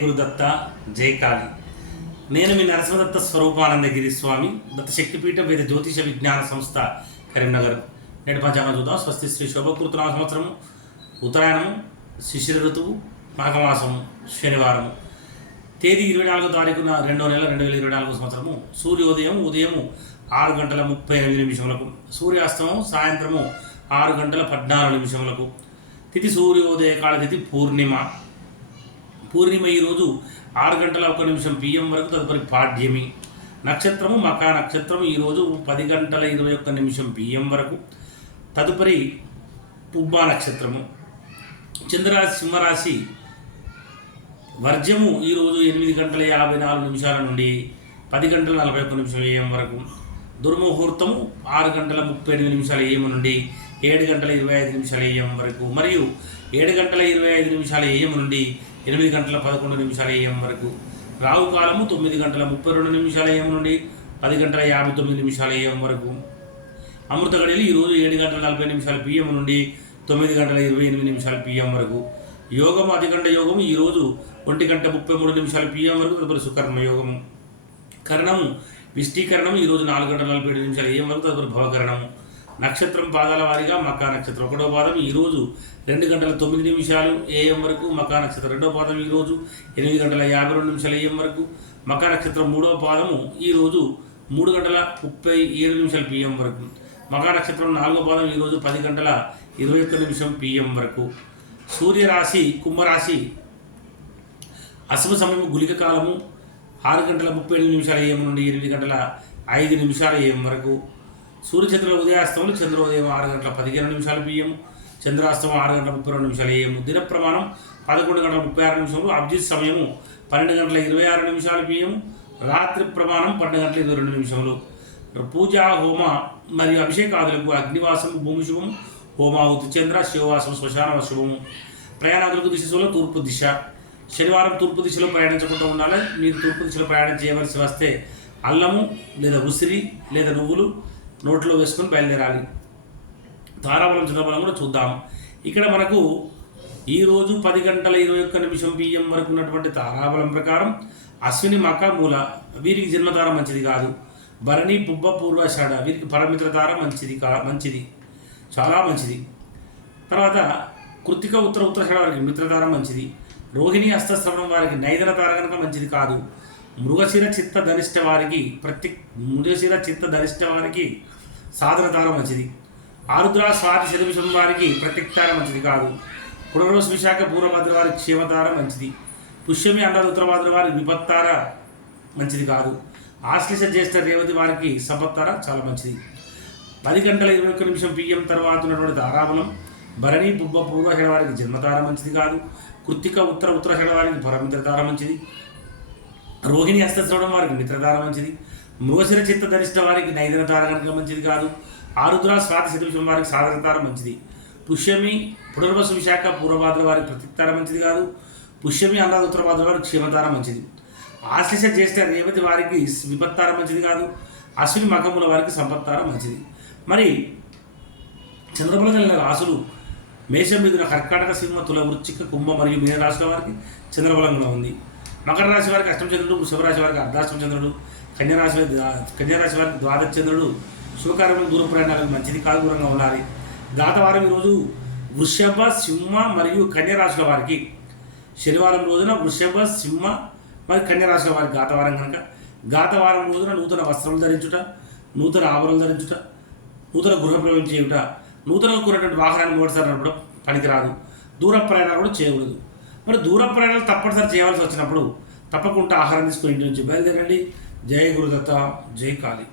గురుదత్త జై కాళి. నేను మీ నరసింహదత్త స్వరూపానందగిరి స్వామి, దత్త శక్తిపీఠ వేద జ్యోతిష విజ్ఞాన సంస్థ కరీంనగర్. నేటి పంచాంగం చూద్దాం. స్వస్తి శ్రీ శోభకృతనామ సంవత్సరము, ఉత్తరాయణము, శిశిర ఋతువు, మాఘమాసము, శనివారము. తేదీ 24వ తారీఖున 2వ నెల 2024 సంవత్సరము. సూర్యోదయం ఉదయము 6:38 సూర్యాస్తమం సాయంత్రము 6:14 తిథి సూర్యోదయ కాల తిథి పూర్ణిమ. ఈరోజు 6:01 PM వరకు, తదుపరి పాడ్యమి. నక్షత్రము మకా నక్షత్రము ఈరోజు 10:21 PM వరకు, తదుపరి పుబ్బా నక్షత్రము. చంద్రరాశి సింహరాశి. వర్జము ఈరోజు 8:54 నుండి 10:41 AM వరకు. దుర్ముహూర్తము 6:37 AM నుండి 7:25 AM వరకు, మరియు 7:25 AM నుండి 8:11 AM వరకు. రాహుకాలము 9:32 AM నుండి 10:59 AM వరకు. అమృత గడియలు ఈరోజు 7:40 PM నుండి 9:28 PM వరకు. యోగము అధికంఠ యోగము ఈరోజు 1:33 PM వరకు, తదుపరి సుకర్మ యోగము. కరణము విష్టీకరణము ఈరోజు 4:47 AM వరకు, తదుపరి భవకరణము. నక్షత్రం పాదాల వారీగా మకా నక్షత్రం 1వ పాదం ఈరోజు 2:09 AM వరకు. మకా నక్షత్రం 2వ పాదం ఈరోజు 8:52 AM వరకు. మకా నక్షత్రం 3వ పాదము ఈరోజు 3:37 PM వరకు. మకా నక్షత్రం 4వ పాదం ఈరోజు 10:21 PM వరకు. సూర్యరాశి కుంభరాశి. అశుభ సమయము గుళిక కాలము 6:37 AM నుండి 8:05 AM వరకు. సూర్యచంద్రుల ఉదయాస్తములు చంద్రోదయం 6:15 PM, చంద్రాస్తమం 6:32 AM. దిన ప్రమాణం 11:36. అభిజిత్ సమయము 12:26 PM, రాత్రి ప్రమాణం 12:22. పూజా హోమ మరియు అభిషేకాదులకు అగ్నివాసం భూమి శుభం, హోమాహుతి చంద్ర శివవాసం శ్మశాన శుభము. ప్రయాణాదులకు దిశలో తూర్పు దిశ. శనివారం తూర్పు దిశలో ప్రయాణించకుండా ఉండాలి. మీరు తూర్పు దిశలో ప్రయాణం చేయవలసి వస్తే అల్లము లేదా ఉసిరి లేదా నువ్వులు నోట్లో వేసుకొని బయలుదేరాలి. తారాబలం చంద్రబలం కూడా చూద్దాం. ఇక్కడ మనకు ఈరోజు 10:21 PM వరకు ఉన్నటువంటి తారాబలం ప్రకారం అశ్విని మక మూల వీరికి జన్మతార మంచిది కాదు. భరణి పుబ్బ పూర్వాషాఢ వీరికి పరమిత్ర తార మంచిది చాలా మంచిది. తర్వాత కృత్తిక ఉత్తరాషాఢ వారికి మిత్రతార మంచిది. రోహిణి హస్తశ్రవణం వారికి నైదన తార కనుక మంచిది కాదు. మృగశిర చిత్త ధనిష్ట వారికి సాధన తార మంచిది. ఆరుద్ర స్వాతి శతభిషం వారికి ప్రత్యక్తార మంచిది కాదు. పునర్వసు విశాఖ పూర్వభద్ర వారికి క్షేమతార మంచిది. పుష్యమి అన్నది ఉత్తరభద్ర వారికి విపత్తార మంచిది కాదు. ఆశ్లేష జ్యేష్ఠ రేవతి వారికి సంపత్తార చాలా మంచిది. 10:21 PM తర్వాత ఉన్నటువంటి తారాబలం భరణి పుబ్బ పూర్వాషాఢ వారికి జన్మతార మంచిది కాదు. కృత్తిక ఉత్తరాషాఢ వారికి పరమిత్ర తార మంచిది. రోహిణి హస్తశ్రవణం వారికి మిత్రతార మంచిది. మృగశిర చిత్త ధనిష్ట వారికి నైదన తార కనుక మంచిది కాదు. ఆరుద్ర స్వాతి శతభిషం వారికి సాధన తార మంచిది. పుష్యమి పునర్వసు విశాఖ పూర్వభాద్ర వారికి ప్రతిక్తార మంచిది కాదు. పుష్యమి అన్నది ఉత్తరభాద్ర వారికి క్షేమతార మంచిది. ఆశ్లేష జ్యేష్ఠ రేవతి వారికి విపత్తార మంచిది కాదు. అశ్విని మకముల వారికి సంపత్తార మంచిది. మరి చంద్రబలం కలిగిన రాసులు మేషం మీదున కర్కాటక, సింహ, తుల, వృశ్చిక, కుంభ మరియు మీన రాశుల వారికి చంద్రబలంగా ఉంది. మకర రాశి వారికి అష్టమ చంద్రుడు, వృషభ రాశి వారికి అర్ధాష్టమ చంద్రుడు, కన్యారాశి వారికి ద్వాదశ చంద్రుడు. శుభకార్యములకు దూర ప్రయాణాలకు మంచిది కాదు, దూరంగా ఉండాలి. గాతవారం ఈరోజు వృషభ, సింహ మరియు కన్యరాశుల వారికి శనివారం రోజున వృషభ, సింహ మరియు కన్యరాశుల వారికి గాతవారం కనుక గాతవారం రోజున నూతన వస్త్రం ధరించుట, నూతన ఆభరణలు ధరించుట, నూతన గృహప్రవేశం చేయుట, నూతనంగా కూడినటువంటి వాహనాన్ని మోటార్సైకిల్ నడపడం పనికిరాదు. దూర ప్రయాణాలు కూడా చేయకూడదు. మరి దూర ప్రయాణాలు తప్పనిసరి చేయవలసి వచ్చినప్పుడు తప్పకుండా ఆహారం తీసుకుని ఇంటి నుంచి బయలుదేరండి. జై గురుదత్త జై కాళి.